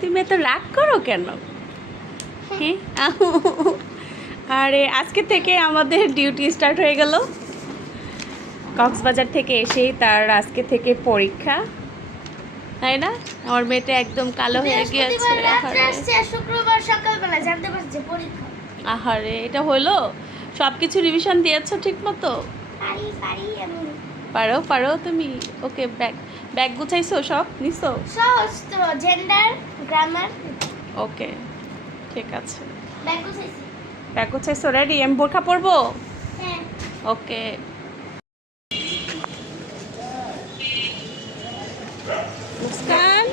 তুমি এত রাগ করো কেন? হ্যাঁ আরে আজকে থেকে আমাদের ডিউটি স্টার্ট হয়ে গেল। কক্সবাজার থেকে এসেই তার আজকে থেকে পরীক্ষা। তাই না? আমার মেয়েটা একদম কালো হয়ে গিয়েছে। আহারে। শুক্রবার সকালবেলা জানতে পারছি পরীক্ষা। আহারে এটা হলো? সব কিছু রিভিশন দিয়েছ ঠিক মতো পারি পারি তুমি। ওকে ব্যাগ ব্যাগ গুছাইছো সব? নিছো? সহজ তো জেন্ডার গ্রামার ওকে ঠিক আছে। ব্যাগ গুছাইছি। ব্যাগ গুছাইছো রেডি আমি বোরখা পরবো? হ্যাঁ। ওকে মুস্কান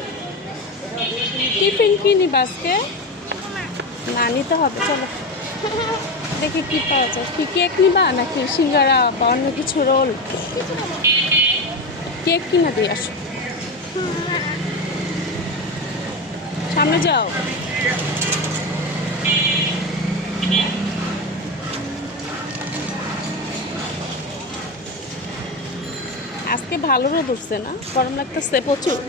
টিফিন কি নিবা আজকে? না নিতে হবে চলো। দেখি কি পাওয়া যায়। কি কেক নিবা নাকি সিঙ্গারা বা অন্য কিছু রোল? কেক কিনা দিয়ে আসো। সামনে যাও। আজকে ভালো রোদ উঠছে না? গরম লাগতেছে প্রচুর।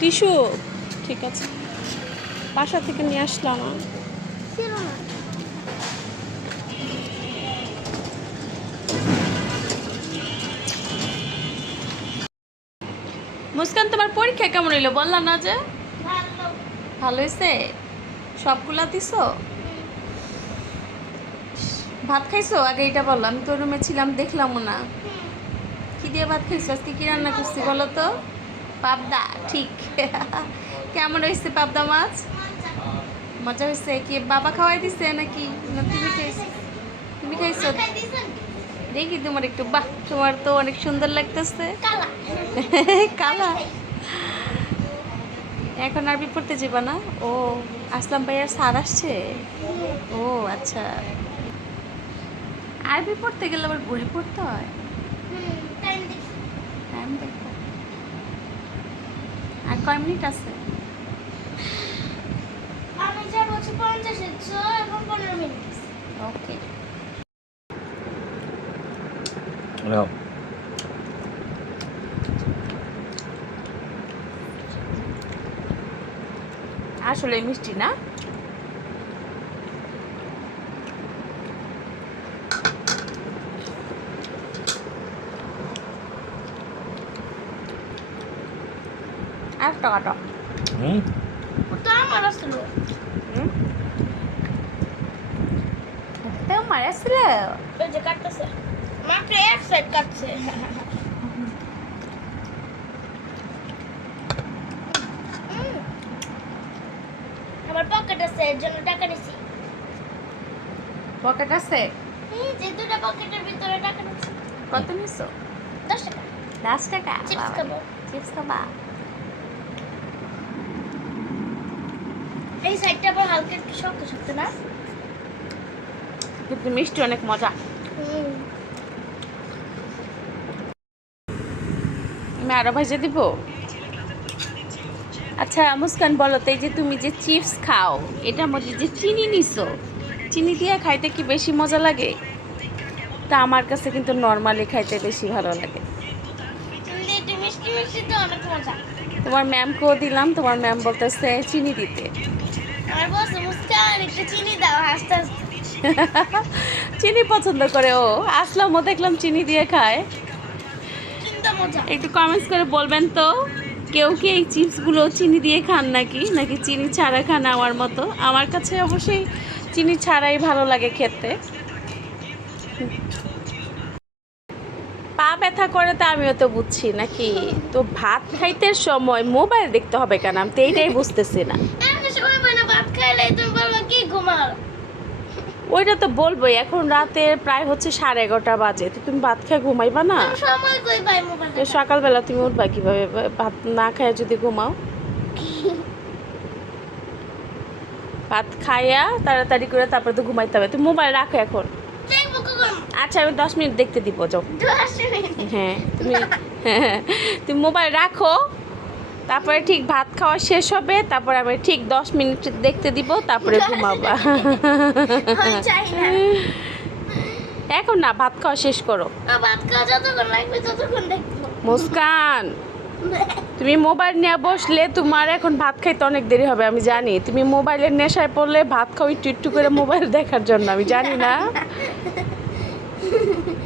টিস্যু। ঠিক আছে। বাসা থেকে নিয়ে আসলাম মুস্কান তোমার পরীক্ষা কেমন হইল? বললাম না যে। ভালো। হয়েছে সবগুলা দিছো? ভাত খাইছো? আগে এটা বলল আমি তো রুমে ছিলাম দেখলামও না। কি দিয়ে ভাত খাইছো? আজকে কি রান্না করছি বলো তো? পাবদা ঠিক। কেমন হয়েছে পাবদা মাছ? মজা। হয়েছে কি বাবা খাওয়াই দিছে নাকি? না তুমি খাইছো তুমি খাইছো? দেখি তোমার একটু বাহ তোমার তো অনেক সুন্দর লাগতেছে। কালা। এখন আরবি পড়তে যাবা না? ও আসলাম ভাইয়ার স্যার আসছে? ও আচ্ছা। আরবি পড়তে গেলে আবার ঘুরি পড়তে হয়? আর কয় মিনিট আছে? আমি যা বলছি পঞ্চাশ এখন পনেরো মিনিট। ওকে আসলে মিষ্টি না? আর টাকাটা। Hmm? তো আমার আসলো তো মারাছিল ওই যে কাটতেছে। মাত্র এক সাইড কাটছে। আমার পকেট আছে এর জন্য টাকা নিছি। পকেট আছে? এই যে দুটো পকেটের ভিতরে টাকা নিছি। কত নিছো? দশ টাকা। দশ টাকা? চিপস খাব। চিপস খাবা? এই সাইডটা আবার হালকা একটু শক্ত শক্ত না? কিন্তু মিষ্টি অনেক মজা। আমি আরও ভাজে দিব? আচ্ছা মুস্কান বলো তো এই যে তুমি যে চিপস খাও এটার মধ্যে যে চিনি নিছো চিনি দিয়ে খাইতে কি বেশি মজা লাগে? তা আমার কাছে কিন্তু নর্মালি খাইতে বেশি ভালো লাগে। তোমার ম্যামকেও দিলাম তোমার ম্যাম বলতেছে চিনি দিতে। চিনি পছন্দ করে ও। আসলামও দেখলাম চিনি দিয়ে খায়। একটু কমেন্টস করে বলবেন তো, কেউ কি এই চিপসগুলো চিনি দিয়ে খান নাকি? নাকি চিনি ছাড়া খান আমার মতো? আমার কাছে অবশ্যই চিনি ছাড়াই ভালো লাগে খেতে। পা ব্যথা করে তো আমিও তো বুঝছি নাকি? তো ভাত খাইতে সময় মোবাইল দেখতে হবে কেন? আমি তো এইটাই বুঝতেছি না। ভাত খাইলে তুমি বলব কি ঘুমাও ওইটা তো বলবোই এখন রাতে প্রায় হচ্ছে সাড়ে এগারোটা বাজে। তো তুমি ভাত খেয়ে ঘুমাইবা না? সকালবেলা তুমি উঠবা কীভাবে? ভাত না খায় যদি ঘুমাও। ভাত খাইয়া তাড়াতাড়ি করে তারপরে তো ঘুমাইতে হবে। তুমি মোবাইল রাখো এখন। আচ্ছা আমি দশ মিনিট দেখতে দিব যাও। হ্যাঁ তুমি হ্যাঁ। তুমি মোবাইল রাখো। তারপরে ঠিক ভাত খাওয়া শেষ হবে তারপরে আমি ঠিক দশ মিনিট দেখতে দিব তারপরে ঘুমাবা। এখন না ভাত খাওয়া শেষ করো। মুস্কান তুমি মোবাইল নিয়ে বসলে তোমার এখন ভাত খাইতে অনেক দেরি হবে আমি জানি। তুমি মোবাইলের নেশায় পড়লে ভাত খাও একটু একটু করে মোবাইল দেখার জন্য আমি জানি না।